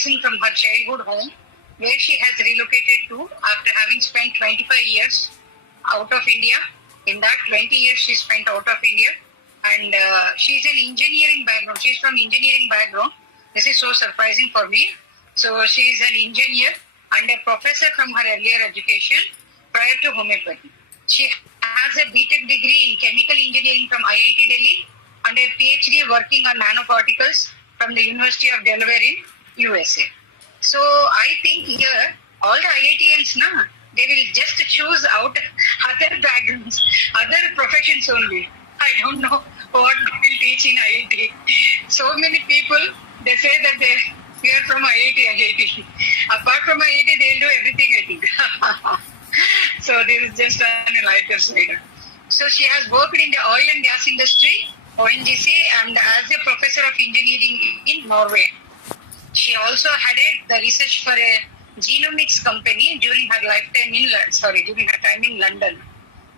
practicing from her childhood home, where she has relocated to after having spent 25 years out of India. In that 20 years she spent out of India, and she's an engineering background. She's from engineering background. This is so surprising for me. So she is an engineer and a professor from her earlier education prior to homeopathy. She has a BTech degree in chemical engineering from IIT Delhi and a PhD working on nanoparticles from the University of Delaware in USA. So I think here all the IITians now, they will just choose out other backgrounds, other professions only. I don't know what they will teach in IIT. So many people, they say that we are from IIT. Apart from IIT, they will do everything, I think. So this is just on a lighter side. So she has worked in the oil and gas industry, ONGC, and as a professor of engineering in Norway. She also headed the research for a Genomics Company during her time in London.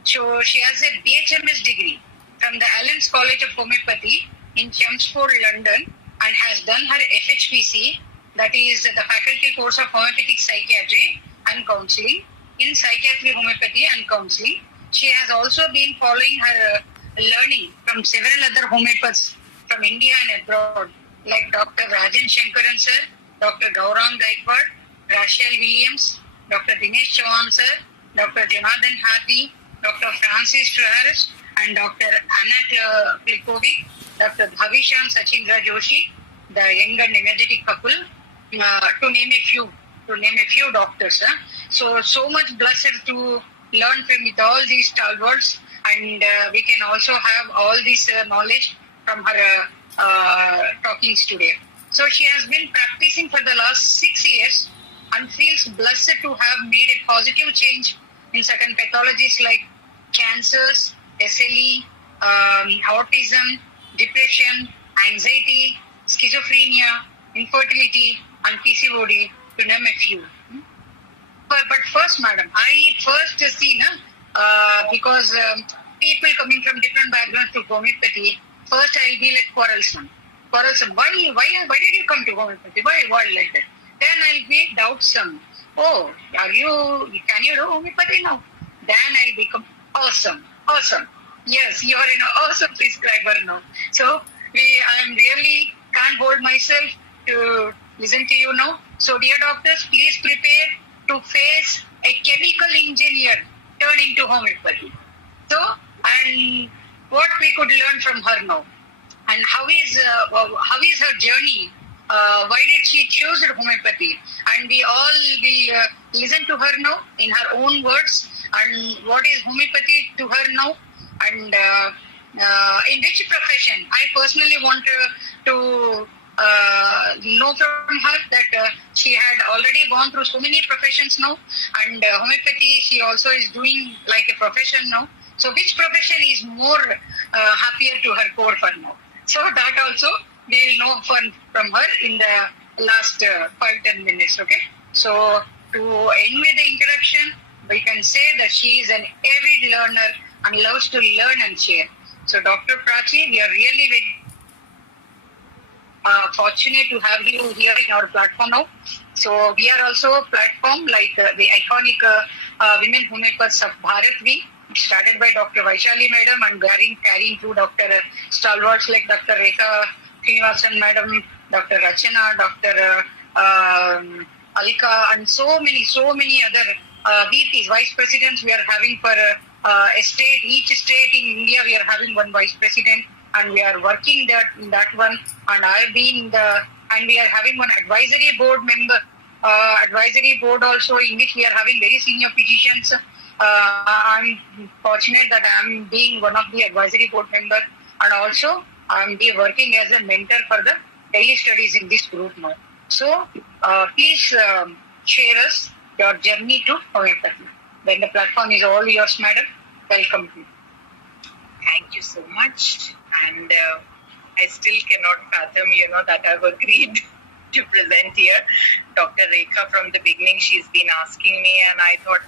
So she has a BHMS degree from the Allen's College of Homeopathy in Chelmsford, London, and has done her FHPC, that is the faculty course of homeopathic psychiatry and counseling, in psychiatry, homeopathy and counseling. She has also been following her learning from several other homeopaths from India and abroad, like Dr. Sankaran sir, Dr. Gaurang Gaikwad, Rachel Williams, Dr. Dinesh Chauhan sir, Dr. Jonathan Hattie, Dr. Francis Treheuerz, and Dr. Anna Klikovik, Dr. Bhawisha and Shachindra Joshi, the young and energetic couple, to name a few doctors. So much blessed to learn from with all these stalwarts, and we can also have all this knowledge from her talkings today. So she has been practicing for the last 6 years and feels blessed to have made a positive change in certain pathologies like cancers, SLE, autism, depression, anxiety, schizophrenia, infertility, and PCOD, to name a few. But first, madam, I first see, because people coming from different backgrounds to homeopathy, first I'll be like quarrelsome. Why did you come to homeopathy? Why like that? Then I'll be doubtsome. Oh, can you do homeopathy now? Then I'll become awesome. Yes, you are an awesome prescriber now. So I really can't hold myself to listen to you now. So dear doctors, please prepare to face a chemical engineer turn into homeopathy. So, and what we could learn from her now, and how is her journey? Why did she choose homeopathy? And we all will listen to her now in her own words. And what is homeopathy to her now? And in which profession? I personally want to know from her that she had already gone through so many professions now, and homeopathy she also is doing like a profession now. So which profession is more happier to her core for now? So that also we will know from her in the last 5-10 minutes. Okay. So to end with the introduction, we can say that she is an avid learner and loves to learn and share. So Dr. Prachi, we are really very fortunate to have you here in our platform now. So we are also a platform like the iconic women homeopaths of Bharat wing, started by Dr. Vaishali madam and carrying through Dr. stalwarts like Dr. Rekha Srinivasan madam, Dr. Rachana, Dr. Alika, and so many other VPs, vice presidents we are having for a state. Each state in India we are having one vice president, and we are working that one. And I've been and we are having one advisory board member, advisory board also, in which we are having very senior physicians. I'm fortunate that I'm being one of the advisory board member, and also I'm working as a mentor for the daily studies in this group now. So please share us your journey to homeopathy. Then the platform is all yours, madam. Welcome. Thank you so much. And I still cannot fathom, that I've agreed to present here. Dr. Rekha, from the beginning, she's been asking me, and I thought,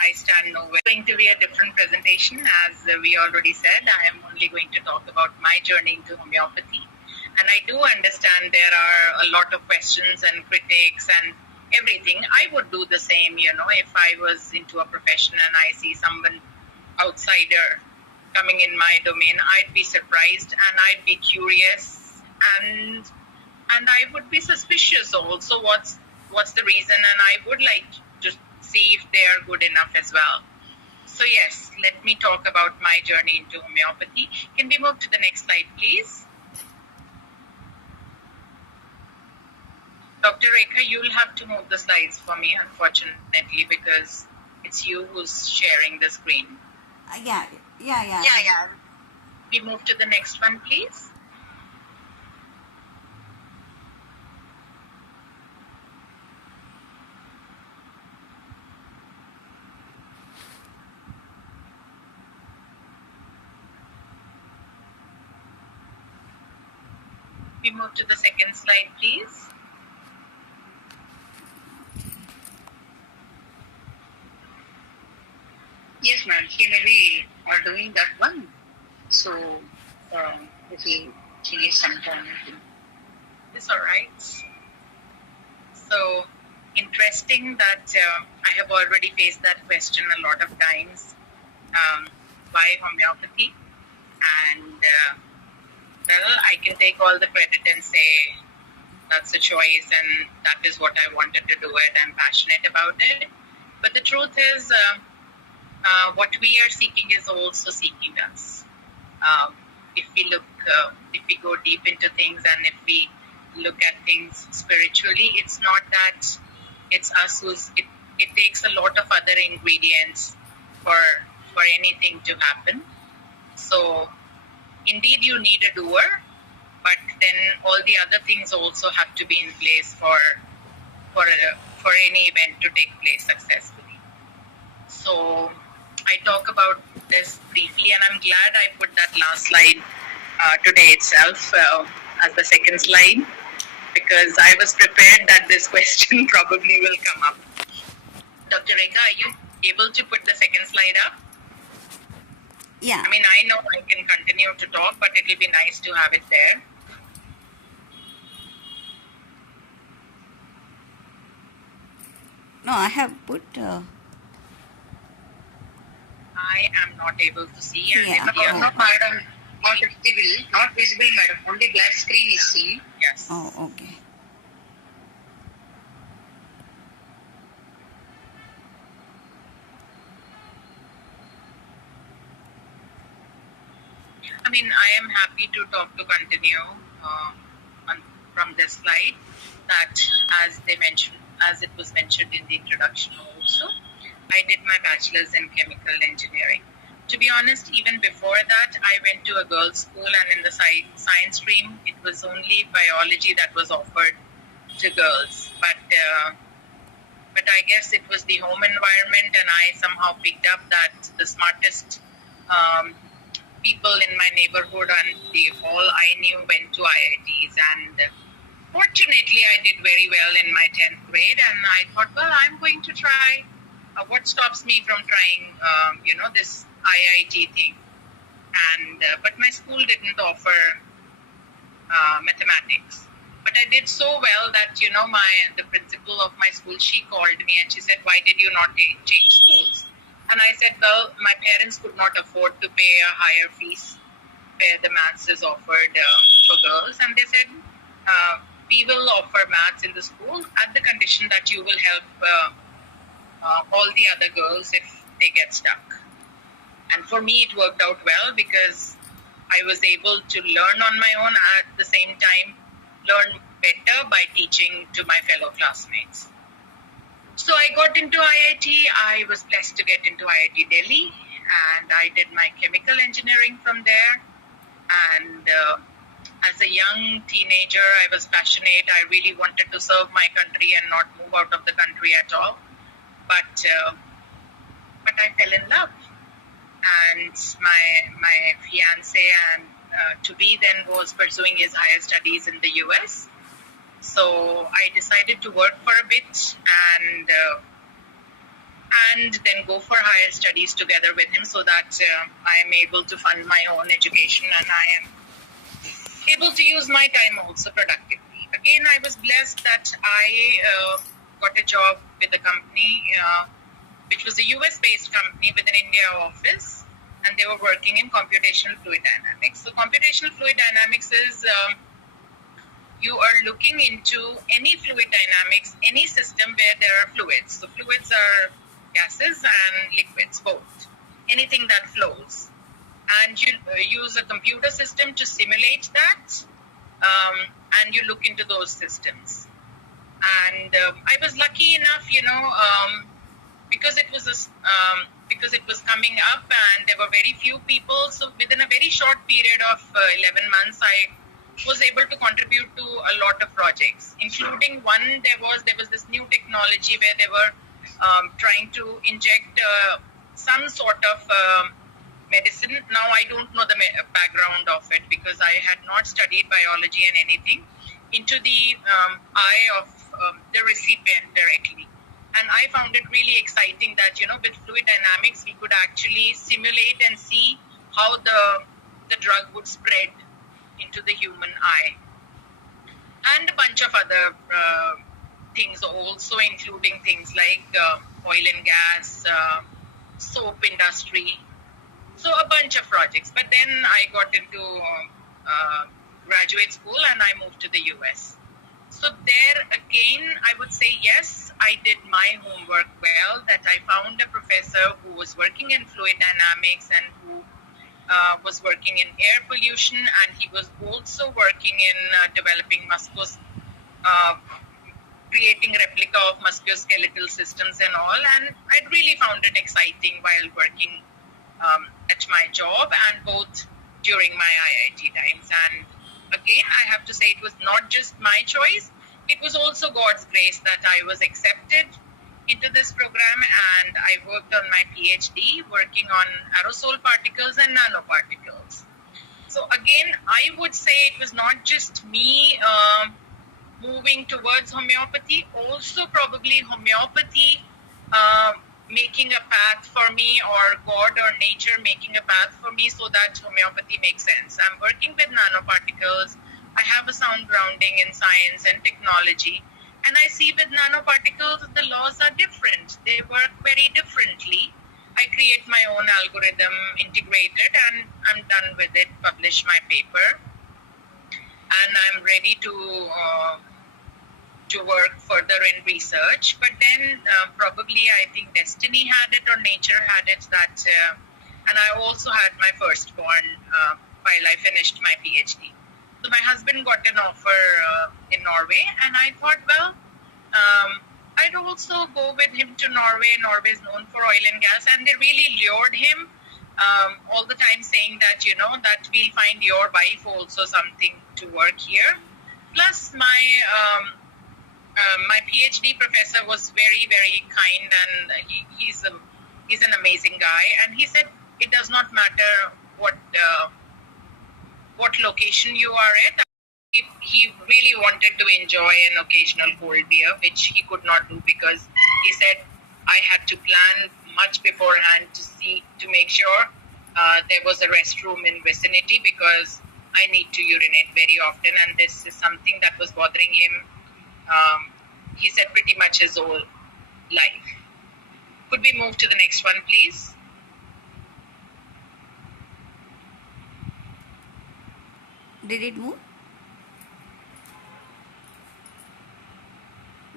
I stand nowhere. It's going to be a different presentation. As we already said, I am only going to talk about my journey into homeopathy. And I do understand there are a lot of questions and critics and everything. I would do the same, if I was into a profession and I see someone outsider coming in my domain, I'd be surprised and I'd be curious and I would be suspicious also what's the reason, and I would like to see if they are good enough as well. So yes, let me talk about my journey into homeopathy. Can we move to the next slide, please? Dr. Rekha, you'll have to move the slides for me, unfortunately, because it's you who's sharing the screen. Yeah. We move to the next one, please. We move to the second slide, please. Yes, ma'am. She may be doing that one. So, if she needs some time. It's all right. So, interesting that I have already faced that question a lot of times. Why homeopathy? And well, I can take all the credit and say that's a choice and that is what I wanted to do it. I'm passionate about it. But the truth is, what we are seeking is also seeking us. If we go deep into things and if we look at things spiritually, it's not that it's us it takes a lot of other ingredients for anything to happen. So indeed you need a doer, but then all the other things also have to be in place for any event to take place successfully. So I talk about this briefly, and I'm glad I put that last slide today itself as the second slide, because I was prepared that this question probably will come up. Dr. Rekha, are you able to put the second slide up? Yeah. I mean, I know I can continue to talk, but it will be nice to have it there. No, I have put... I am not able to see. And Yeah. No, madam. Not visible. Not visible, madam. Only black screen is seen. Yes. Oh, okay. I mean, I am happy to talk to continue from this slide that as it was mentioned in the introduction also, I did my bachelor's in chemical engineering. To be honest, even before that, I went to a girls' school, and in the science stream, it was only biology that was offered to girls. But I guess it was the home environment, and I somehow picked up that the smartest people in my neighborhood and all I knew went to IITs, and fortunately I did very well in my 10th grade, and I thought, well, I'm going to try. What stops me from trying, this IIT thing? And but my school didn't offer mathematics. But I did so well that the principal of my school, she called me and she said, "Why did you not change schools?" And I said, well, my parents could not afford to pay a higher fees where the maths is offered for girls. And they said, we will offer maths in the school at the condition that you will help all the other girls if they get stuck. And for me, it worked out well because I was able to learn on my own, at the same time learn better by teaching to my fellow classmates. So I got into IIT. I was blessed to get into IITDelhi, and I did my chemical engineering from there. And as a young teenager, I was passionate. I really wanted to serve my country and not move out of the country at all. But I fell in love, and my fiance and to-be then was pursuing his higher studies in the US. So I decided to work for a bit and then go for higher studies together with him, so that I am able to fund my own education, and I am able to use my time also productively. Again, I was blessed that I got a job with a company, which was a US-based company with an India office, and they were working in computational fluid dynamics. So computational fluid dynamics is you are looking into any fluid dynamics, any system where there are fluids. So fluids are gases and liquids, both. Anything that flows. And you use a computer system to simulate that, and you look into those systems. And I was lucky enough, because it was because it was coming up, and there were very few people. So within a very short period of 11 months, I was able to contribute to a lot of projects, including one. There was this new technology where they were trying to inject some sort of medicine. Now I don't know the background of it because I had not studied biology and anything, into the eye of the recipient directly. And I found it really exciting that, with fluid dynamics, we could actually simulate and see how the drug would spread into the human eye. And a bunch of other things also, including things like oil and gas, soap industry. So a bunch of projects. But then I got into graduate school and I moved to the US. So there again, I would say, yes, I did my homework well, that I found a professor who was working in fluid dynamics and who was working in air pollution, and he was also working in developing creating replica of musculoskeletal systems and all. And I really found it exciting while working at my job and both during my IIT times. And again, I have to say it was not just my choice. It was also God's grace that I was accepted into this program, and I worked on my PhD working on aerosol particles and nanoparticles. So again, I would say it was not just me moving towards homeopathy, also probably homeopathy making a path for me, or God or nature making a path for me so that homeopathy makes sense. I'm working with nanoparticles. I have a sound grounding in science and technology. And I see with nanoparticles, the laws are different. They work very differently. I create my own algorithm, integrate it, and I'm done with it, publish my paper. And I'm ready to work further in research. But then probably I think destiny had it or nature had it that, and I also had my firstborn while I finished my PhD. So my husband got an offer in Norway, and I thought, well, I'd also go with him to Norway. Norway is known for oil and gas, and they really lured him all the time, saying that, that we'll find your wife also something to work here. Plus, my PhD professor was very, very kind, and he's an amazing guy. And he said it does not matter what location you are at. He really wanted to enjoy an occasional cold beer, which he could not do because he said I had to plan much beforehand to make sure there was a restroom in vicinity, because I need to urinate very often, and this is something that was bothering him. He said pretty much his whole life. Could we move to the next one, please? Did it move?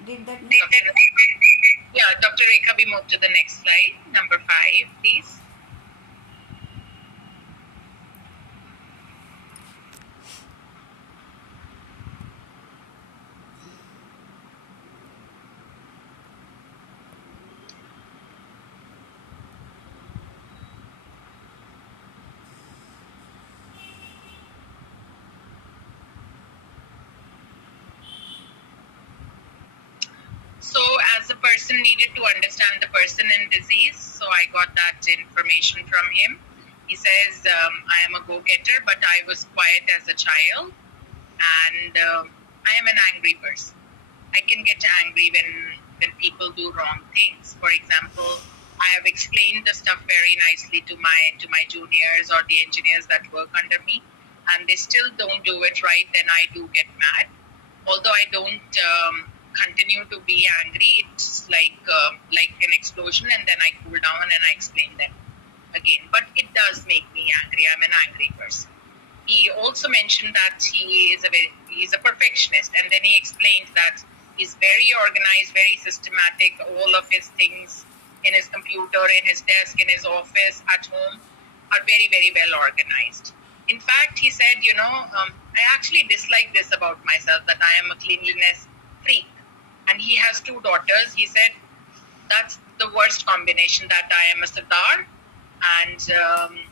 Did that move? Yeah, Dr. Rekha, we move to the next slide. Number 5, please. So as a person needed to understand the person in disease, so I got that information from him. He says, I am a go-getter, but I was quiet as a child, and I am an angry person. I can get angry when people do wrong things. For example, I have explained the stuff very nicely to my juniors or the engineers that work under me, and they still don't do it right, then I do get mad. Although I don't continue to be angry, it's like an explosion, and then I cool down and I explain them again. But it does make me angry. I'm an angry person. He also mentioned that he's a perfectionist, and then he explained that he's very organized, very systematic. All of his things in his computer, in his desk, in his office, at home are very, very well organized. In fact, he said, I actually dislike this about myself, that I am a cleanliness freak. And he has 2 daughters. He said, that's the worst combination, that I am a Siddhar. And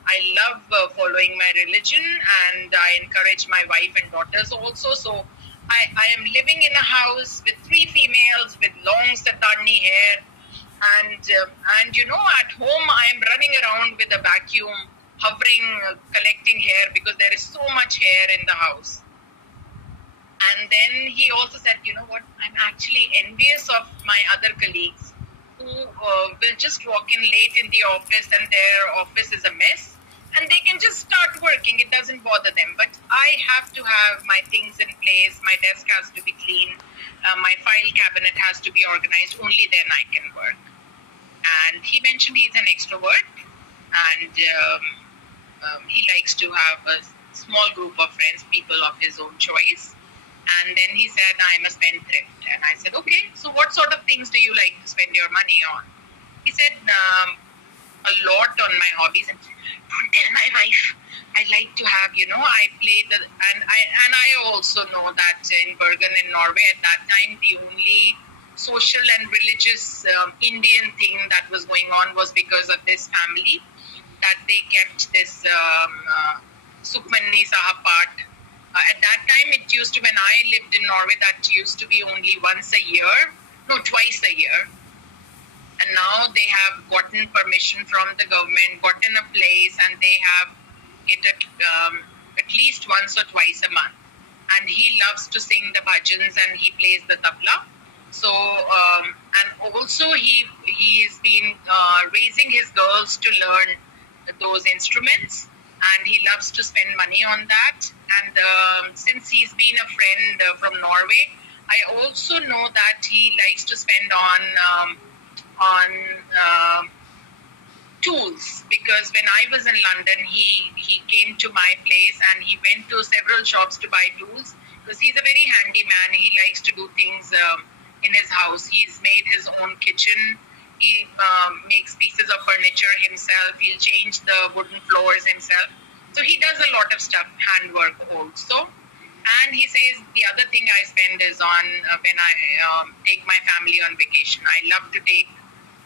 I love following my religion, and I encourage my wife and daughters also. So I am living in a house with 3 females with long Satarni hair. And at home, I am running around with a vacuum, hovering, collecting hair, because there is so much hair in the house. And then he also said, I'm actually envious of my other colleagues who will just walk in late in the office and their office is a mess, and they can just start working. It doesn't bother them. But I have to have my things in place. My desk has to be clean. My file cabinet has to be organized. Only then I can work. And he mentioned he's an extrovert, and he likes to have a small group of friends, people of his own choice. And then he said, I'm a spendthrift. And I said, okay, so what sort of things do you like to spend your money on? He said, a lot on my hobbies. And don't tell my wife. I like to have, I play and I also know that in Bergen in Norway at that time, the only social and religious Indian thing that was going on was because of this family, that they kept this Sukhmani Sahapat. At that time, it used to, when I lived in Norway, that used to be only twice a year. And now they have gotten permission from the government, gotten a place, and they have it at least once or twice a month. And he loves to sing the bhajans, and he plays the tabla. So, and also he's been raising his girls to learn those instruments. And he loves to spend money on that. And since he's been a friend from Norway, I also know that he likes to spend on tools. Because when I was in London, he came to my place and he went to several shops to buy tools. Because he's a very handy man. He likes to do things in his house. He's made his own kitchen. He makes pieces of furniture himself. He'll change the wooden floors himself. So he does a lot of stuff, handwork also. And he says the other thing I spend is on when I take my family on vacation. I love to take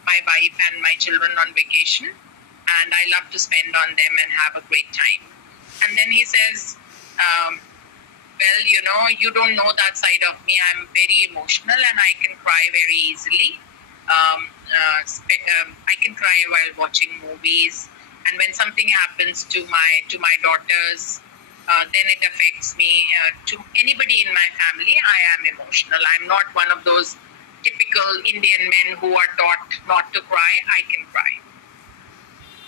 my wife and my children on vacation. And I love to spend on them and have a great time. And then he says, you don't know that side of me. I'm very emotional and I can cry very easily. I can cry while watching movies, and when something happens to my daughters, then it affects me. To anybody in my family, I am emotional. I'm not one of those typical Indian men who are taught not to cry. I can cry.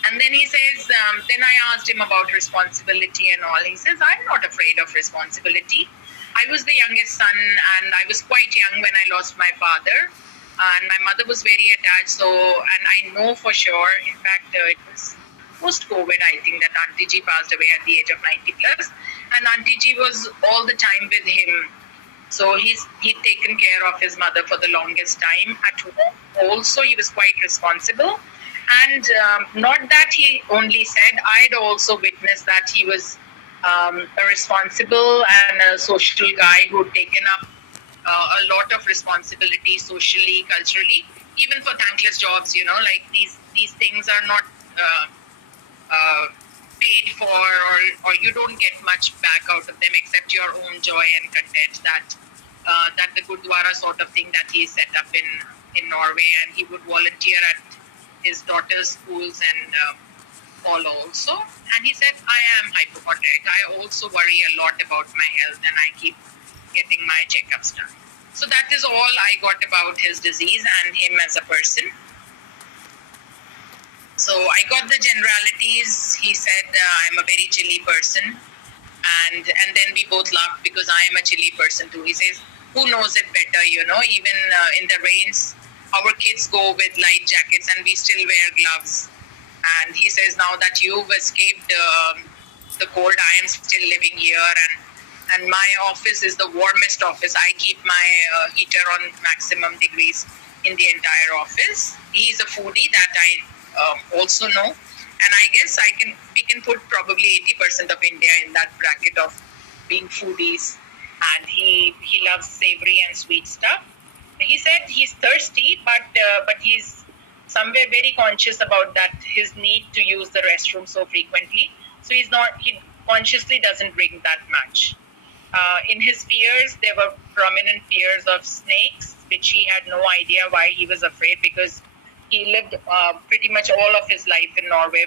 And then he says, then I asked him about responsibility and all. He says, I'm not afraid of responsibility. I was the youngest son, and I was quite young when I lost my father. And my mother was very attached, and I know for sure, in fact, it was post-COVID, I think, that Auntie Ji passed away at the age of 90 plus. And Auntie Ji was all the time with him. So he'd taken care of his mother for the longest time at home. Also, he was quite responsible. And not that he only said, I'd also witnessed that he was a responsible and a social guy who'd taken up a lot of responsibility socially, culturally, even for thankless jobs, like these things are not paid for, or you don't get much back out of them except your own joy and content, that the Gurdwara sort of thing that he set up in Norway, and he would volunteer at his daughter's schools and all also. And he said, I am hypochondriac. I also worry a lot about my health, and I keep getting my checkups done. So that is all I got about his disease and him as a person. So I got the generalities. He said I'm a very chilly person, And then we both laughed because I am a chilly person too. He says, who knows it better, even in the rains, our kids go with light jackets and we still wear gloves. And he says, now that you've escaped the cold, I am still living here, and my office is the warmest office. I keep my heater on maximum degrees in the entire office. He's a foodie that I also know, and I guess we can put probably 80% of India in that bracket of being foodies. And he loves savory and sweet stuff. He said he's thirsty, but he's somewhere very conscious about that, his need to use the restroom so frequently. So he consciously doesn't drink that much. In his fears, there were prominent fears of snakes, which he had no idea why he was afraid, because he lived pretty much all of his life in Norway.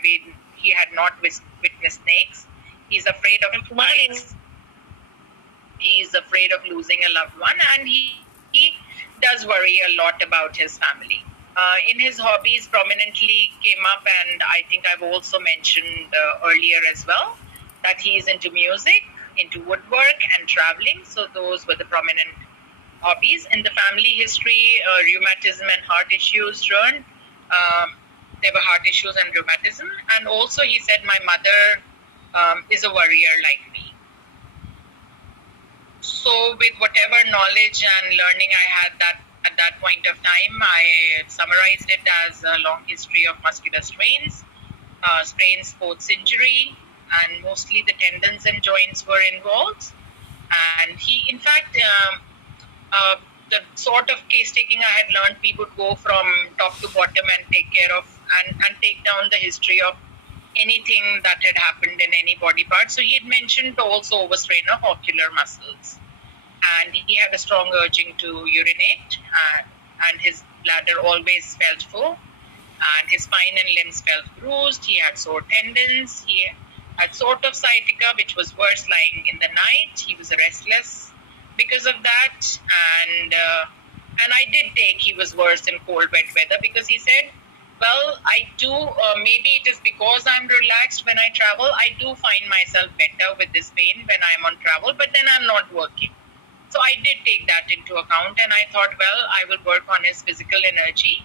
He had not witnessed snakes. He's afraid of spikes. He's afraid of losing a loved one, and he does worry a lot about his family. In his hobbies prominently came up, and I think I've also mentioned earlier as well, that he is into music, into woodwork and traveling. So those were the prominent hobbies. In the family history, rheumatism and heart issues run. There were heart issues and rheumatism. And also he said, my mother is a worrier like me. So with whatever knowledge and learning I had at that point of time, I summarized it as a long history of muscular strains, sports injury, and mostly the tendons and joints were involved. And he, in fact, the sort of case taking I had learned, we would go from top to bottom and take care of and take down the history of anything that had happened in any body part. So he had mentioned also overstrain of ocular muscles, and he had a strong urging to urinate, and his bladder always felt full, and his spine and limbs felt bruised. He had sore tendons. He had sort of sciatica, which was worse lying in the night. He was restless because of that, and I did take he was worse in cold, wet weather, because he said, well, I do, maybe it is because I'm relaxed when I travel, I do find myself better with this pain when I'm on travel, but then I'm not working. So I did take that into account, and I thought, well, I will work on his physical energy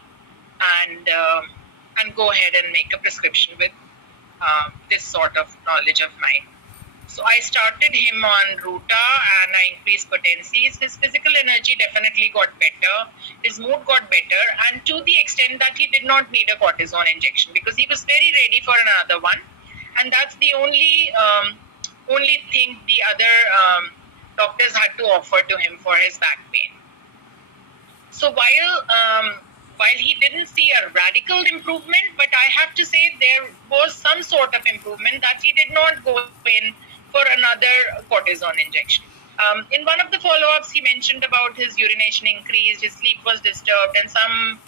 and go ahead and make a prescription with this sort of knowledge of mine. So I started him on Ruta, and I increased potencies. His physical energy definitely got better. His mood got better, and to the extent that he did not need a cortisone injection, because he was very ready for another one. And that's the only thing the other doctors had to offer to him for his back pain. So while he didn't see a radical improvement, but I have to say there was some sort of improvement, that he did not go in for another cortisone injection. In one of the follow-ups, he mentioned about his urination increased, his sleep was disturbed, and some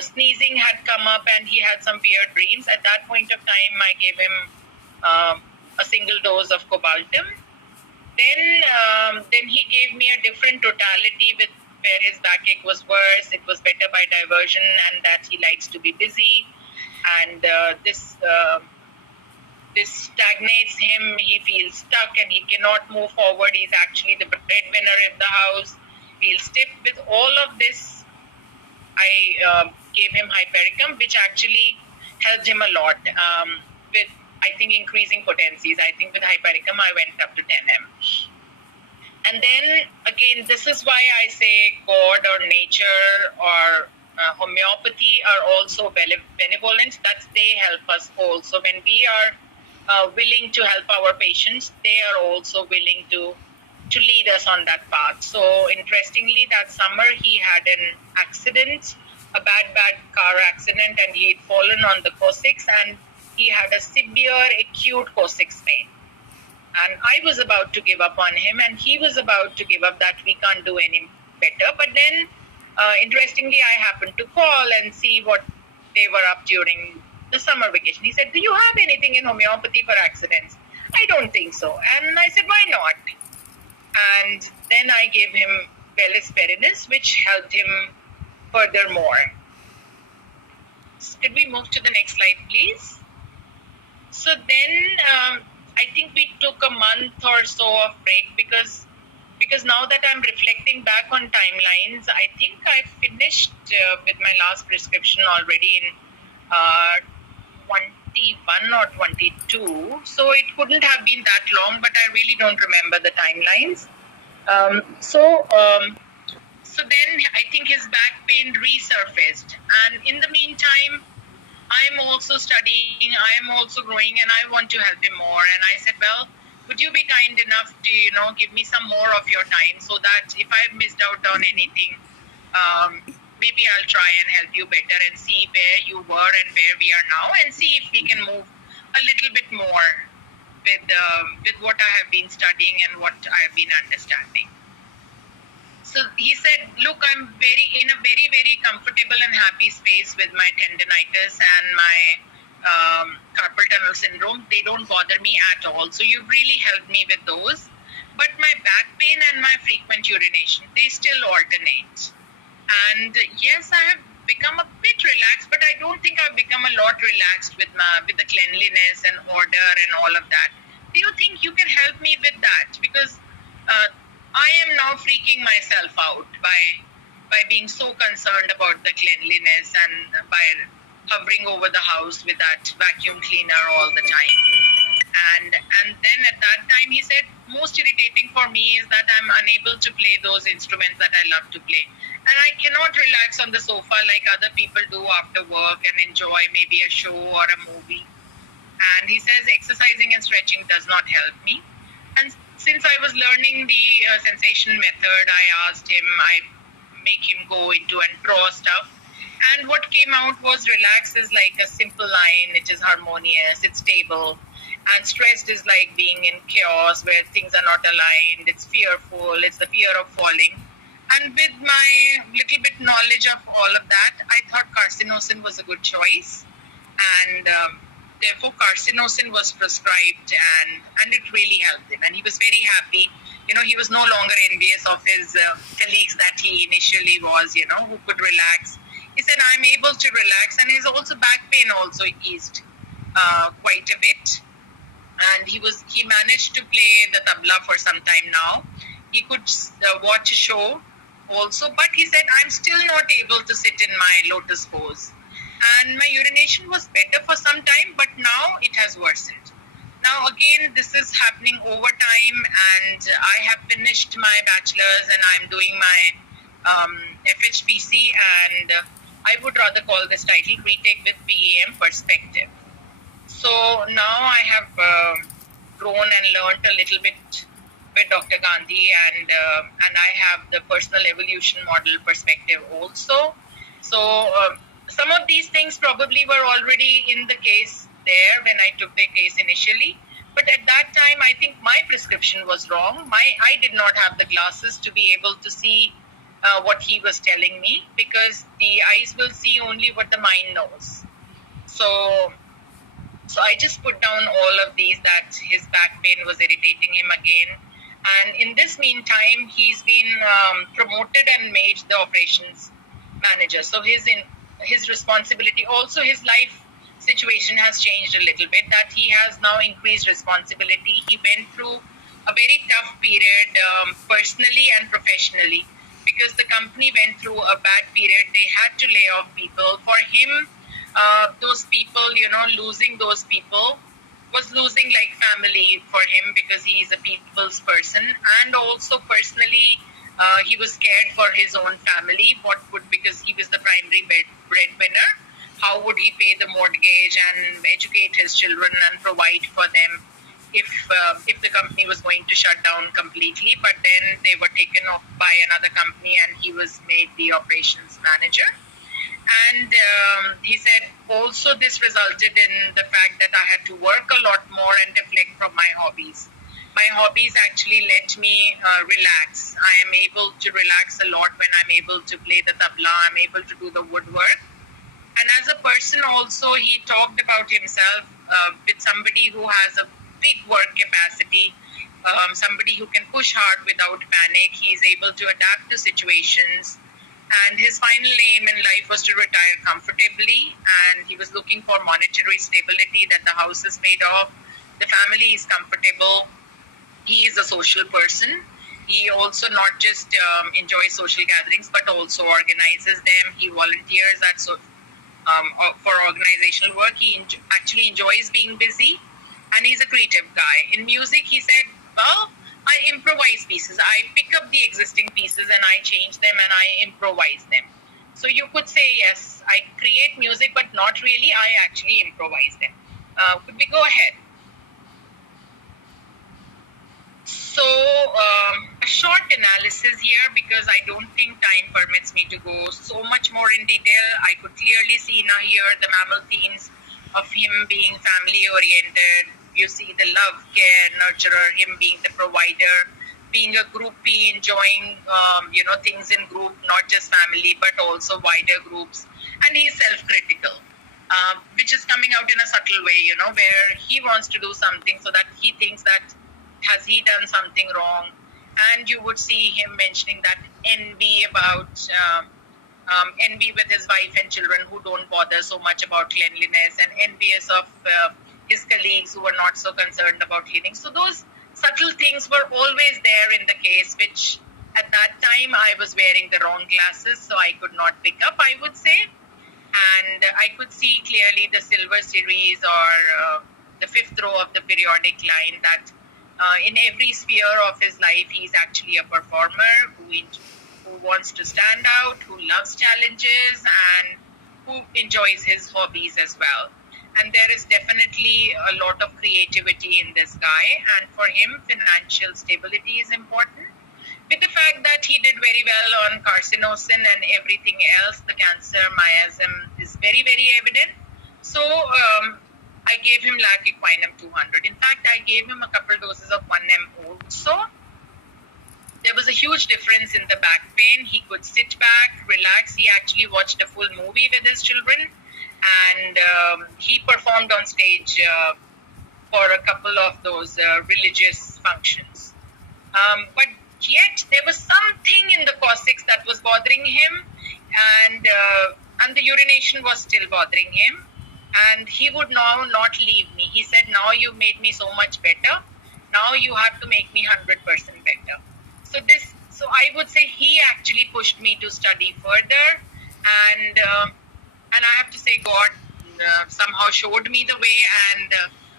sneezing had come up, and he had some weird dreams. At that point of time, I gave him a single dose of cobaltum. Then he gave me a different totality with where his backache was worse. It was better by diversion, and that he likes to be busy, and this stagnates him. He feels stuck and he cannot move forward. He's actually the breadwinner of the house. Feels stiff. With all of this, I gave him hypericum, which actually helped him a lot with, I think, increasing potencies. I think with hypericum, I went up to 10M. And then, again, this is why I say God or nature or homeopathy are also benevolent, that they help us also. When we are willing to help our patients, they are also willing to lead us on that path. So interestingly, that summer he had an accident, a bad car accident, and he had fallen on the coccyx, and he had a severe acute coccyx pain. And I was about to give up on him, and he was about to give up, that we can't do any better. But then, interestingly, I happened to call and see what they were up during the summer vacation. He said, do you have anything in homeopathy for accidents? I don't think so. And I said, why not? And then I gave him Belisperinus, which helped him furthermore. Could we move to the next slide, please? So then, I think we took a month or so of break because now that I'm reflecting back on timelines, I think I finished with my last prescription already in 21 or 22. So it couldn't have been that long, but I really don't remember the timelines. So then I think his back pain resurfaced. And in the meantime, I'm also studying, I'm also growing, and I want to help him more. And I said, well, would you be kind enough to, give me some more of your time so that if I've missed out on anything, maybe I'll try and help you better and see where you were and where we are now and see if we can move a little bit more with what I have been studying and what I have been understanding. So he said, look, I'm in a very, very comfortable and happy space with my tendinitis and my carpal tunnel syndrome. They don't bother me at all. So you've really helped me with those. But my back pain and my frequent urination, they still alternate. And yes, I have become a bit relaxed, but I don't think I've become a lot relaxed with the cleanliness and order and all of that. Do you think you can help me with that? Because I am now freaking myself out by being so concerned about the cleanliness and by hovering over the house with that vacuum cleaner all the time. And then at that time he said, most irritating for me is that I'm unable to play those instruments that I love to play. And I cannot relax on the sofa like other people do after work and enjoy maybe a show or a movie. And he says exercising and stretching does not help me. And since I was learning the sensation method, I asked him, I make him go into and draw stuff. And what came out was relax is like a simple line, it is harmonious, it's stable. And stressed is like being in chaos where things are not aligned, it's fearful, it's the fear of falling. And with my little bit knowledge of all of that, I thought carcinosin was a good choice. And therefore, carcinosin was prescribed and it really helped him. And he was very happy. He was no longer envious of his colleagues that he initially was, who could relax. He said, I'm able to relax. And his also back pain also eased quite a bit. And he managed to play the tabla for some time now. He could watch a show also. But he said, I'm still not able to sit in my lotus pose. And my urination was better for some time, but now it has worsened. Now, again, this is happening over time, and I have finished my bachelor's and I'm doing my FHPC, and I would rather call this title Retake with PEM Perspective. So now I have grown and learned a little bit with Dr. Gandhi, and I have the personal evolution model perspective also. So some of these things probably were already in the case there when I took the case initially. But at that time, I think my prescription was wrong. I did not have the glasses to be able to see what he was telling me, because the eyes will see only what the mind knows. So I just put down all of these, that his back pain was irritating him again. And in this meantime, he's been promoted and made the operations manager. So his responsibility, also his life situation has changed a little bit, that he has now increased responsibility. He went through a very tough period personally and professionally, because the company went through a bad period. They had to lay off people. For him, those people, losing those people was losing like family for him, because he is a people's person. And also personally, he was scared for his own family. Because he was the primary breadwinner, how would he pay the mortgage and educate his children and provide for them if the company was going to shut down completely? But then they were taken off by another company and he was made the operations manager. And he said also this resulted in the fact that I had to work a lot more and deflect from my hobbies. My hobbies actually let me relax. I am able to relax a lot when I'm able to play the tabla, I'm able to do the woodwork. And as a person also, he talked about himself with somebody who has a big work capacity, somebody who can push hard without panic. He's able to adapt to situations. And his final aim in life was to retire comfortably. And he was looking for monetary stability, that the house is paid off, the family is comfortable. He is a social person. He also not just enjoys social gatherings, but also organizes them. He volunteers for organizational work. He actually enjoys being busy, and he's a creative guy. In music, he said, well, I improvise pieces. I pick up the existing pieces and I change them and I improvise them. So you could say, yes, I create music, but not really. I actually improvise them. Could we go ahead? So, a short analysis here, because I don't think time permits me to go so much more in detail. I could clearly see now here the mammal themes of him being family-oriented. You see the love, care, nurturer, him being the provider, being a groupie, enjoying, things in group, not just family, but also wider groups. And he's self-critical, which is coming out in a subtle way, where he wants to do something so that he thinks that has he done something wrong. And you would see him mentioning that envy with his wife and children who don't bother so much about cleanliness, and envious of his colleagues who were not so concerned about cleaning. So those subtle things were always there in the case, which at that time I was wearing the wrong glasses, so I could not pick up, I would say. And I could see clearly the silver series, or the fifth row of the periodic line, that in every sphere of his life, he's actually a performer who wants to stand out, who loves challenges, and who enjoys his hobbies as well. And there is definitely a lot of creativity in this guy. And for him, financial stability is important. With the fact that he did very well on carcinosin and everything else, the cancer miasm is very, very evident. So I gave him lac-equinum 200. In fact, I gave him a couple doses of 1M also. There was a huge difference in the back pain. He could sit back, relax. He actually watched a full movie with his children. And he performed on stage for a couple of those religious functions. But yet, there was something in the coccyx that was bothering him. And the urination was still bothering him. And he would now not leave me. He said, now you made me so much better. Now you have to make me 100% better. So I would say he actually pushed me to study further. And I have to say God somehow showed me the way. And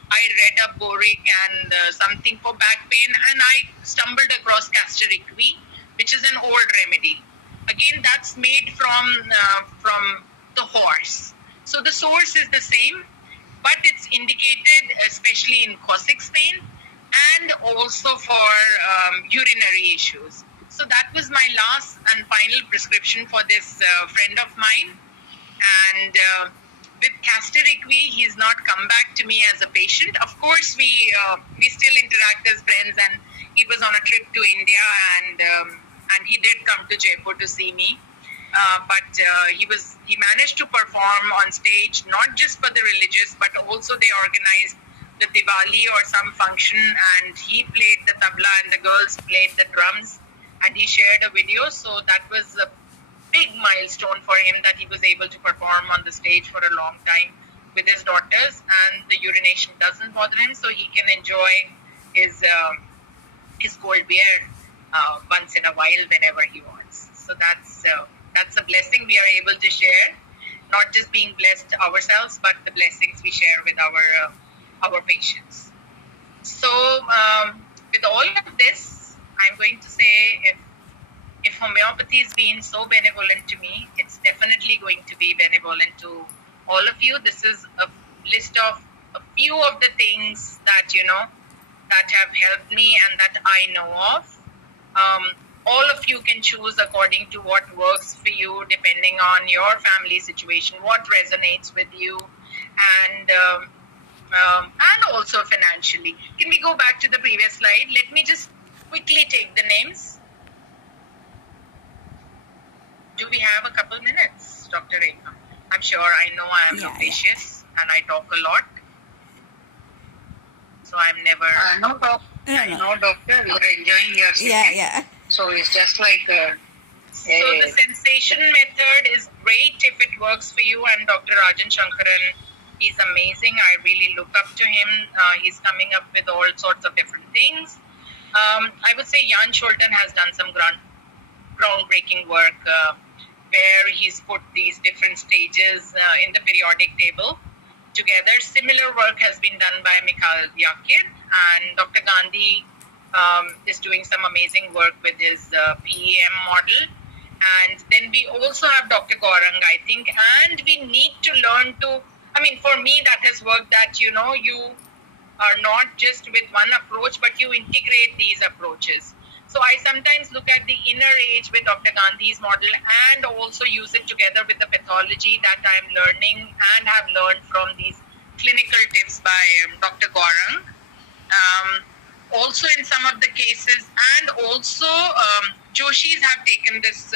I read up boric and something for back pain. And I stumbled across castor equi, which is an old remedy. Again, that's made from the horse. So the source is the same, but it's indicated especially in coccyx pain and also for urinary issues. So that was my last and final prescription for this friend of mine. And with castor equi, he's not come back to me as a patient. Of course, we still interact as friends, and he was on a trip to India, and he did come to Jaipur to see me. But he managed to perform on stage, not just for the religious, but also they organized the Diwali or some function, and he played the tabla and the girls played the drums, and he shared a video. So that was a big milestone for him, that he was able to perform on the stage for a long time with his daughters, and the urination doesn't bother him, so he can enjoy his cold beer once in a while whenever he wants. So that's a blessing we are able to share, not just being blessed ourselves, but the blessings we share with our patients. So with all of this, I'm going to say, if homeopathy has been so benevolent to me, it's definitely going to be benevolent to all of you. This is a list of a few of the things that that have helped me and that I know of. All of you can choose according to what works for you, depending on your family situation, what resonates with you, and also financially. Can we go back to the previous slide? Let me just quickly take the names. Do we have a couple minutes, Dr. Rekha? I'm sure I know I am loquacious and I talk a lot. So I'm never... No, doctor. You're enjoying your session. Yeah. So it's just like... So the sensation method is great if it works for you. And Dr. Rajan Shankaran, He's amazing. I really look up to him. He's coming up with all sorts of different things. I would say Jan Scholten has done some groundbreaking work where he's put these different stages in the periodic table together. Similar work has been done by Mikhail Yakir, and Dr. Gandhi is doing some amazing work with his PEM model. And then we also have Dr. Gaurang, I think, and we need to learn to, I mean, for me, that has worked that, you are not just with one approach, but you integrate these approaches. So I sometimes look at the inner age with Dr. Gandhi's model and also use it together with the pathology that I'm learning and have learned from these clinical tips by Dr. Gaurang. Also in some of the cases, and also Joshis have taken this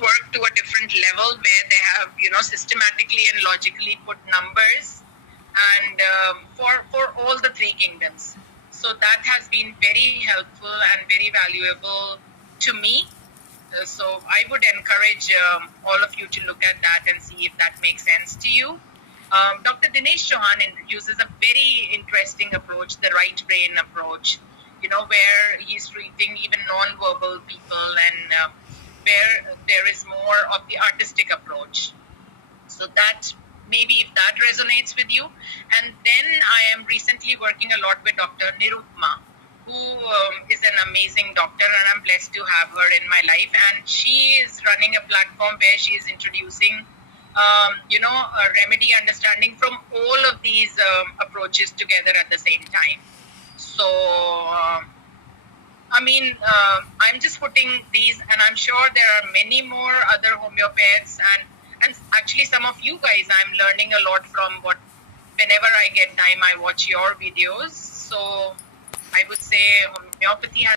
work to a different level where they have, systematically and logically put numbers and for all the three kingdoms. So that has been very helpful and very valuable to me. So I would encourage all of you to look at that and see if that makes sense to you. Dr. Dinesh Chauhan uses a very interesting approach, the right brain approach, where he's treating even non-verbal people and where there is more of the artistic approach. So that, maybe if that resonates with you. And then I am recently working a lot with Dr. Nirupma, who is an amazing doctor, and I'm blessed to have her in my life. And she is running a platform where she is introducing a remedy understanding from all of these approaches together at the same time. So, I'm just putting these, and I'm sure there are many more other homeopaths, and actually some of you guys, I'm learning a lot from whenever I get time, I watch your videos. So I would say homeopathy has